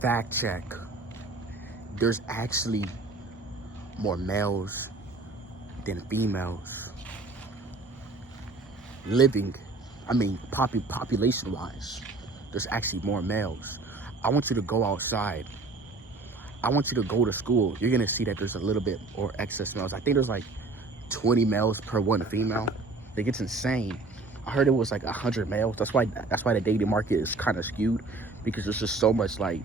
fact check. There's actually more males than females living. I mean, population wise, there's actually more males. I want you to go outside. I want you to go to school. You're gonna see that there's a little bit more excess males. I think there's like 20 males per one female. Like, it's insane. I heard it was like 100 males. That's why the dating market is kind of skewed, because there's just so much like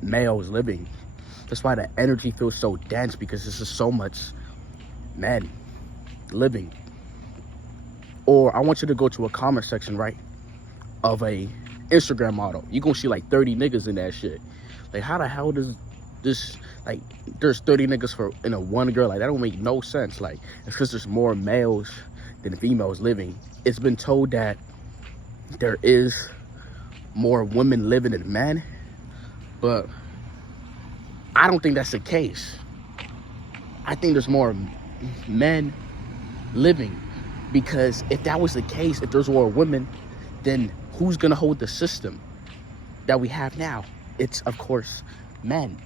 males living. That's why the energy feels so dense, because there's just so much men living. Or I want you to go to a comment section, right, of a Instagram model. You gonna see like 30 niggas in that shit. Like, how the hell does this, like, there's 30 niggas in a one girl? Like, that don't make no sense. Like, it's because there's more males than females living. It's been told that there is more women living than men, but I don't think that's the case. I think there's more men living, because if that was the case, if there's more women, then who's gonna hold the system that we have now? It's, of course, men.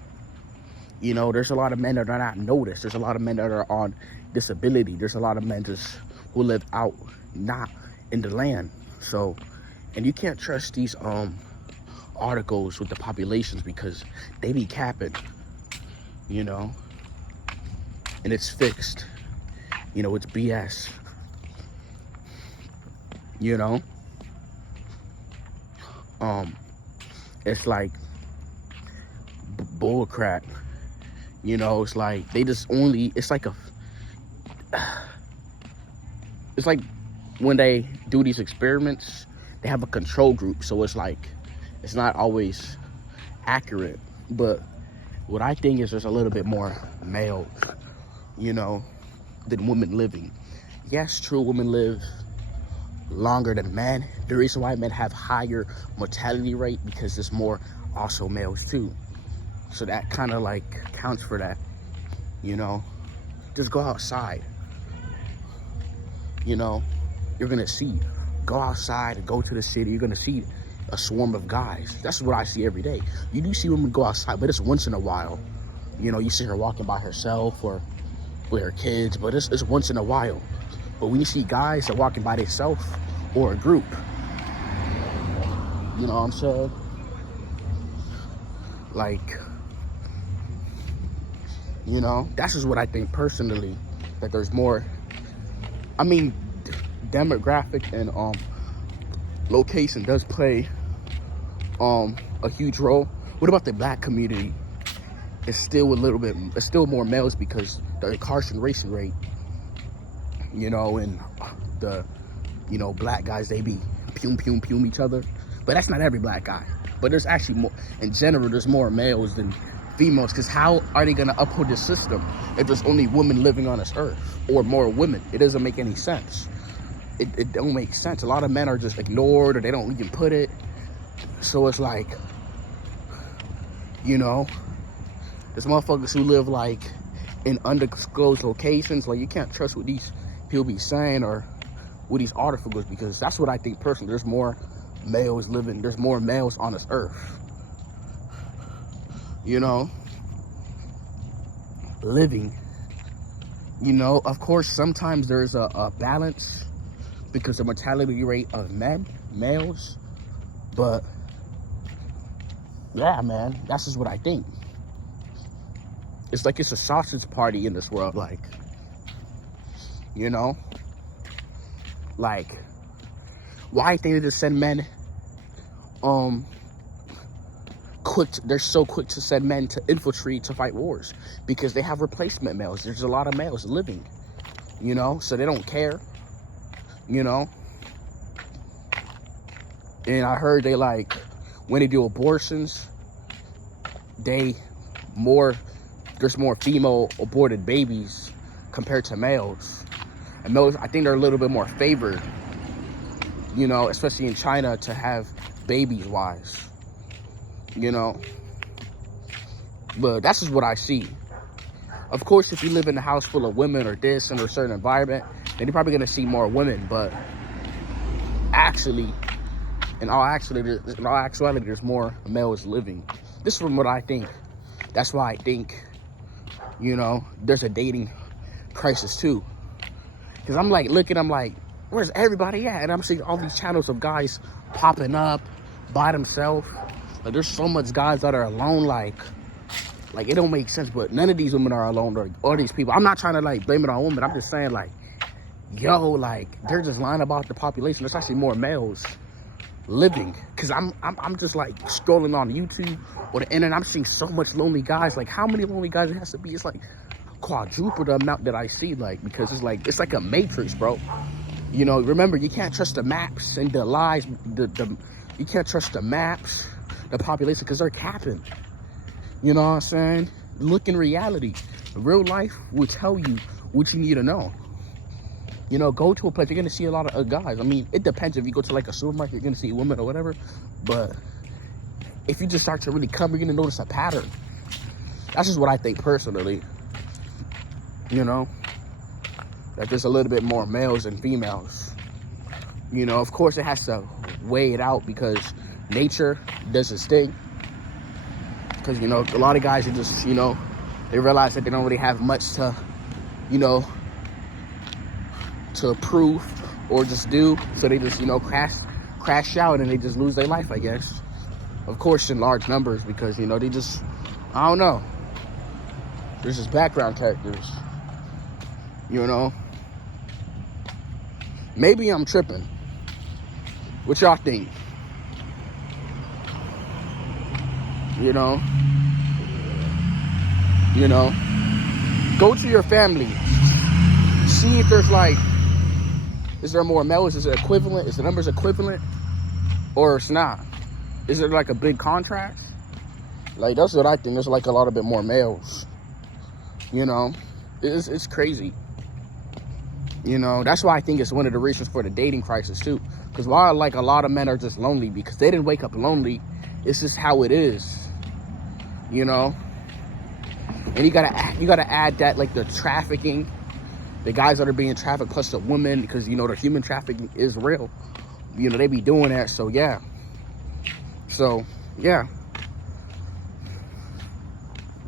You know, there's a lot of men that are not noticed. There's a lot of men that are on disability. There's a lot of men just who live out not in the land. So, and you can't trust these articles with the populations, because they be capping, you know, and it's fixed. You know, it's BS. You know, it's like bull crap. You know, it's like they just only, it's like when they do these experiments, they have a control group, so it's like it's not always accurate. But what I think is there's a little bit more male, you know, than women living. Yes, true, women live longer than men. The reason why men have higher mortality rate, because there's more also males too. So that kind of like counts for that, you know. Just go outside. You know, you're gonna see, go outside and go to the city, you're gonna see a swarm of guys. That's what I see every day. You do see women go outside, but it's once in a while. You know, you see her walking by herself or with her kids, but it's once in a while. But when you see guys that are walking by themselves or a group, you know what I'm saying? Like, you know, that's just what I think personally, that there's more. I mean, demographic and location does play a huge role. What about the black community? It's still it's still more males, because the incarceration rate, you know, and the, you know, black guys, they be pum each other. But that's not every black guy. But there's actually more, in general, there's more males than females, because how are they gonna uphold the system if there's only women living on this earth, or more women? It doesn't make any sense. It don't make sense. A lot of men are just ignored, or they don't even put it. So it's like, you know, there's motherfuckers who live like in undisclosed locations. Like, you can't trust what these people be saying or with these articles, because that's what I think personally. There's more males living, there's more males on this earth, you know, living. You know, of course, sometimes there's a balance, because the mortality rate of males, but yeah, man, that's just what I think. It's like it's a sausage party in this world, like, you know, like, why think they just send men they're so quick to send men to infiltrate, to fight wars, because they have replacement males. There's a lot of males living, you know, so they don't care, you know. And I heard they, like, when they do abortions, there's more female aborted babies compared to males. And males, I think they're a little bit more favored, you know, especially in China, to have babies wise, you know. But that's just what I see. Of course, if you live in a house full of women or this in a certain environment, then you're probably gonna see more women. But actually, in all actuality, there's more males living. This is from what I think. That's why I think, you know, there's a dating crisis too. Because I'm like looking, I'm like, where's everybody at? And I'm seeing all these channels of guys popping up by themselves. Like, there's so much guys that are alone, like it don't make sense. But none of these women are alone, or these people. I'm not trying to like blame it on women. I'm just saying, like, yo, like, they're just lying about the population. There's actually more males living. Because I'm just like scrolling on YouTube or the internet. I'm seeing so much lonely guys. Like, how many lonely guys it has to be? It's like quadruple the amount that I see. Like, because it's like a matrix, bro. You know, remember, you can't trust the maps and the lies. You can't trust the maps, the population, because they're capping. You know what I'm saying? Look in reality. Real life will tell you what you need to know. You know, go to a place, you're gonna see a lot of guys. I mean, it depends. If you go to like a supermarket, you're gonna see women or whatever. But if you just start to really come, you're gonna notice a pattern. That's just what I think personally. You know, that there's a little bit more males than females. You know, of course it has to weigh it out because nature does its thing. Because, you know, a lot of guys are just, you know, they realize that they don't really have much to, you know, to prove or just do. So they just, you know, crash out and they just lose their life, I guess. Of course, in large numbers, because, you know, they just, I don't know. There's just background characters, you know. Maybe I'm tripping. What y'all think? You know, go to your family, see if there's like, is there more males? Is it equivalent? Is the numbers equivalent, or it's not? Is there like a big contrast? Like, that's what I think. There's like a lot of bit more males. You know, it's crazy. You know, that's why I think it's one of the reasons for the dating crisis too. Because while like a lot of men are just lonely because they didn't wake up lonely, it's just how it is. You know, and you gotta add that, like, the trafficking, the guys that are being trafficked, plus the women, because, you know, the human trafficking is real. You know, they be doing that. So yeah.